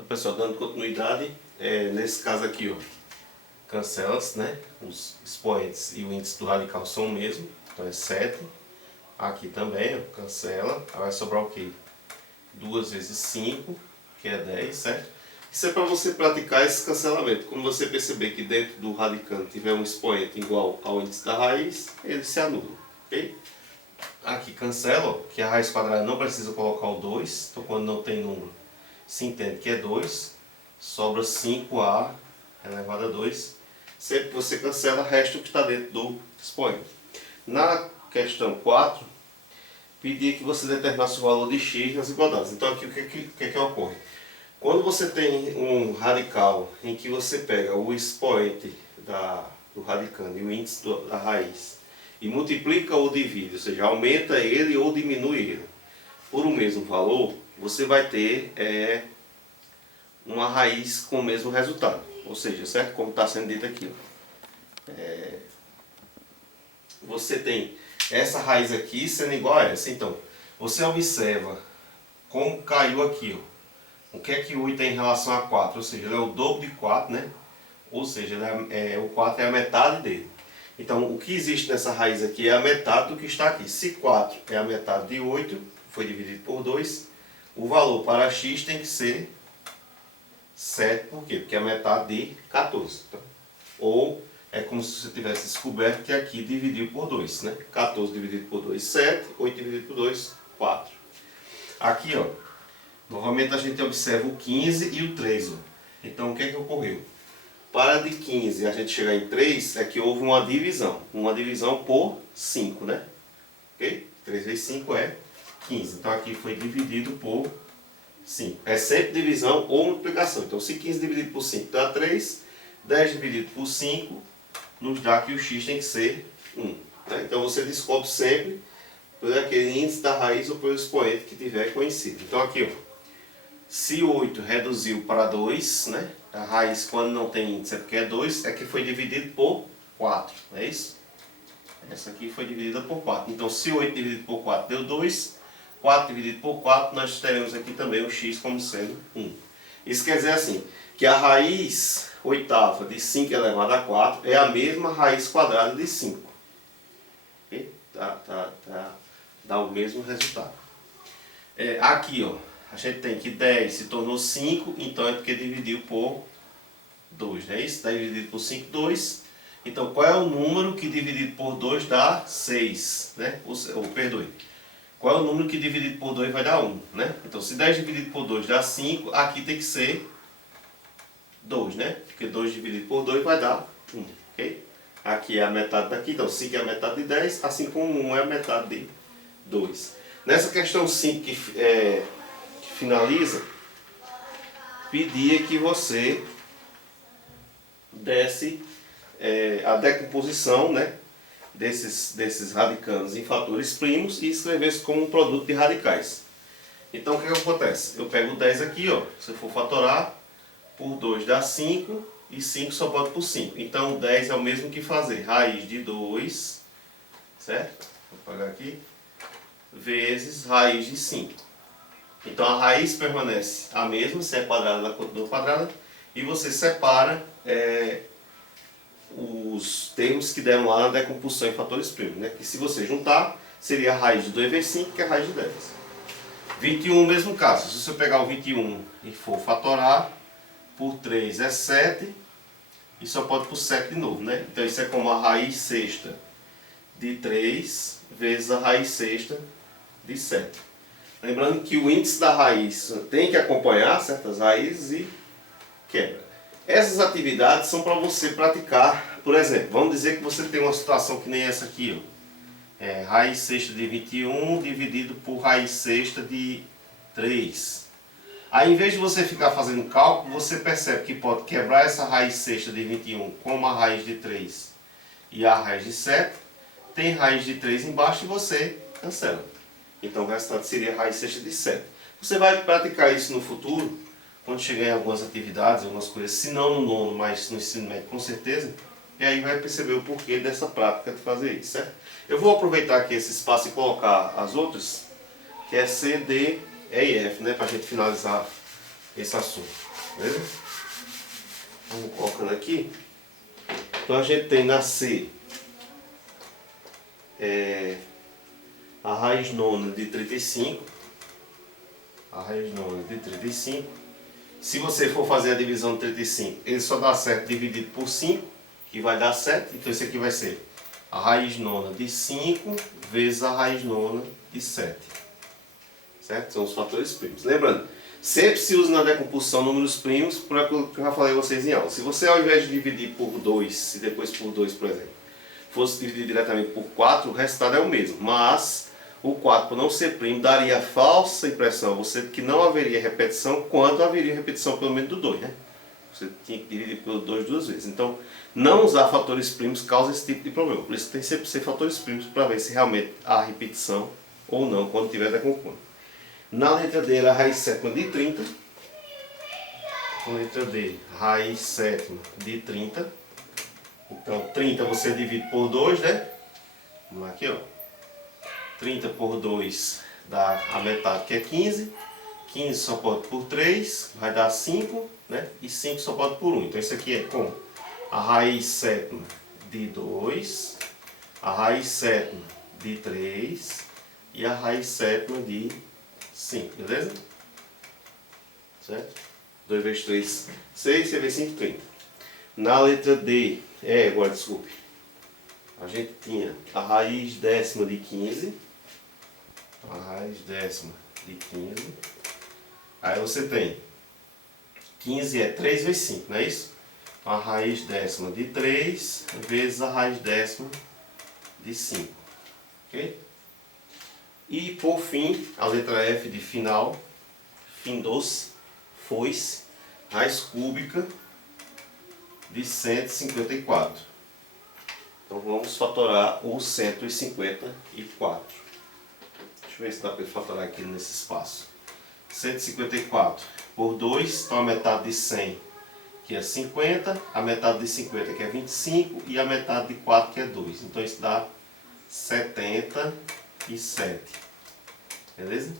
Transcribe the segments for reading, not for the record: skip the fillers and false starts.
Então, pessoal, dando continuidade, nesse caso aqui, ó, cancela-se, né? Os expoentes e o índice do radical são o mesmo, então é 7. Aqui também, ó, cancela, aí vai sobrar o quê? 2 vezes 5, que é 10, certo? Isso é para você praticar esse cancelamento. Quando você perceber que dentro do radicando tiver um expoente igual ao índice da raiz, ele se anula, ok? Aqui cancela, ó, que a raiz quadrada não precisa colocar o 2, então quando não tem número, se entende que é 2, sobra 5a elevado a 2. Sempre que você cancela, resta o que está dentro do expoente. Na questão 4, pedia que você determinasse o valor de x nas igualdades. Então aqui o que ocorre? Quando você tem um radical em que você pega o expoente do radicando e o índice da raiz e multiplica ou divide, ou seja, aumenta ele ou diminui ele por o mesmo valor, você vai ter uma raiz com o mesmo resultado. Ou seja, certo? Como está sendo dito aqui. Você tem essa raiz aqui sendo igual a essa. Então, você observa como caiu aqui, ó. O que é que o 8 tem em relação a 4? Ou seja, ele é o dobro de 4, né? Ou seja, o 4 é a metade dele. Então, o que existe nessa raiz aqui é a metade do que está aqui. Se 4 é a metade de 8, foi dividido por 2, o valor para x tem que ser 7. Por quê? Porque é a metade de 14. Então, ou é como se você tivesse descoberto que aqui dividiu por 2, né? 14 dividido por 2, 7. 8 dividido por 2, 4. Aqui, ó. Novamente a gente observa o 15 e o 3. Ó. Então o que é que ocorreu? Para de 15 a gente chegar em 3 é que houve uma divisão. Uma divisão por 5, né? Ok? 3 vezes 5 é 15. Então aqui foi dividido por 5. É sempre divisão ou multiplicação. Então se 15 dividido por 5 dá 3, 10 dividido por 5 nos dá que o x tem que ser 1. Né? Então você descobre sempre por aquele índice da raiz ou pelo expoente que tiver conhecido. Então aqui, ó. Se 8 reduziu para 2, né? A raiz quando não tem índice é porque é 2, é que foi dividido por 4, não é isso? Essa aqui foi dividida por 4. Então se 8 dividido por 4 deu 2, 4 dividido por 4, nós teremos aqui também o x como sendo 1. Isso quer dizer assim, que a raiz oitava de 5 elevado a 4 é a mesma raiz quadrada de 5. Okay? Dá o mesmo resultado. Aqui, ó. A gente tem que 10 se tornou 5, então é porque dividiu por 2, não é isso? 10 dividido por 5, 2. Então qual é o número que dividido por 2 dá 6, né? Perdoe. Qual é o número que dividido por 2 vai dar 1, né? Então se 10 dividido por 2 dá 5, aqui tem que ser 2, né? Porque 2 dividido por 2 vai dar 1, ok? Aqui é a metade daqui, então 5 é a metade de 10, assim como 1 é a metade de 2. Nessa questão 5 que finaliza, pedia que você desse a decomposição, né, desses radicandos em fatores primos e escrevesse como um produto de radicais. Então o que acontece? Eu pego o 10 aqui, ó, se eu for fatorar, por 2 dá 5 e 5 só pode por 5. Então o 10 é o mesmo que fazer raiz de 2, certo? Vou apagar aqui, vezes raiz de 5. Então a raiz permanece a mesma, se é quadrada, ela continua quadrada, e você separa os termos que deram lá na decomposição em fatores primos, né? Que se você juntar, seria a raiz de 2 vezes 5, que é a raiz de 10. 21, mesmo caso, se você pegar o 21 e for fatorar, por 3 é 7, e só pode por 7 de novo, né? Então isso é como a raiz sexta de 3 vezes a raiz sexta de 7. Lembrando que o índice da raiz tem que acompanhar certas raízes e quebra. Essas atividades são para você praticar. Por exemplo, vamos dizer que você tem uma situação que nem essa aqui, ó. Raiz sexta de 21 dividido por raiz sexta de 3. Aí, em vez de você ficar fazendo cálculo, você percebe que pode quebrar essa raiz sexta de 21 com a raiz de 3 e a raiz de 7. Tem raiz de 3 embaixo e você cancela. Então o resultado seria a raiz sexta de 7. Você vai praticar isso no futuro, quando chegar em algumas atividades, algumas coisas, se não no nono, mas no ensino médio com certeza, e aí vai perceber o porquê dessa prática de fazer isso, certo? Eu vou aproveitar aqui esse espaço e colocar as outras, que é C, D, E e F, né, para a gente finalizar esse assunto, beleza? Vamos colocando aqui. Então a gente tem na C a raiz nona de 35. A raiz nona de 35. Se você for fazer a divisão de 35, ele só dá certo dividido por 5, que vai dar 7. Então esse aqui vai ser a raiz nona de 5 vezes a raiz nona de 7. Certo? São os fatores primos. Lembrando, sempre se usa na decomposição números primos, por aquilo que eu já falei a vocês em aula. Se você, ao invés de dividir por 2 e depois por 2, por exemplo, fosse dividir diretamente por 4, o resultado é o mesmo. Mas o 4, por não ser primo, daria a falsa impressão a você de que não haveria repetição, quando haveria repetição pelo menos do 2, né? Você tinha que dividir pelo 2 duas vezes. Então, não usar fatores primos causa esse tipo de problema. Por isso tem sempre que ser fatores primos para ver se realmente há repetição ou não quando estiver decompondo. Na letra D, a raiz sétima de 30. Na letra D, raiz sétima de 30. Então, 30 você divide por 2, né? Vamos lá aqui, ó. 30 por 2 dá a metade, que é 15. 15 só pode por 3, vai dar 5, né? E 5 só pode por 1. Então, isso aqui é com a raiz sétima de 2, a raiz sétima de 3 e a raiz sétima de 5, beleza? Certo? 2 vezes 3, 6, 6 vezes 5, 30. Na letra D, agora desculpe, a gente tinha a raiz décima de 15, a raiz décima de 15, aí você tem 15 é 3 vezes 5, não é isso? A raiz décima de 3 vezes a raiz décima de 5, ok? E por fim, a letra F de final, findou-se, foi-se, raiz cúbica de 154. Então vamos fatorar o 154. Deixa eu ver se dá para fatorar aqui nesse espaço. 154 por 2, então a metade de 100, que é 50, a metade de 50, que é 25, e a metade de 4, que é 2. Então isso dá 77. Beleza?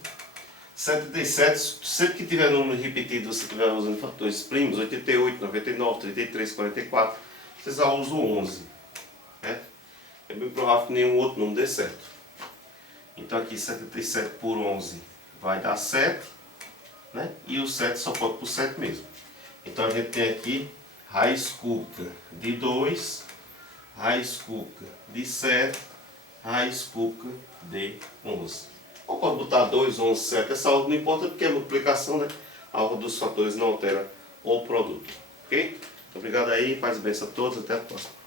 77, sempre que tiver número repetido, você estiver usando fatores primos, 88, 99, 33, 44, você já usa o 11. Certo? É bem provável que nenhum outro número dê certo. Então aqui 77 por 11 vai dar 7, né? E o 7 só pode por 7 mesmo. Então a gente tem aqui raiz cúbica de 2, raiz cúbica de 7, raiz cúbica de 11. Ou pode botar 2, 11, 7, essa ordem não importa porque é multiplicação, né? A ordem dos fatores não altera o produto. Ok? Obrigado aí, paz e bênção a todos, até a próxima.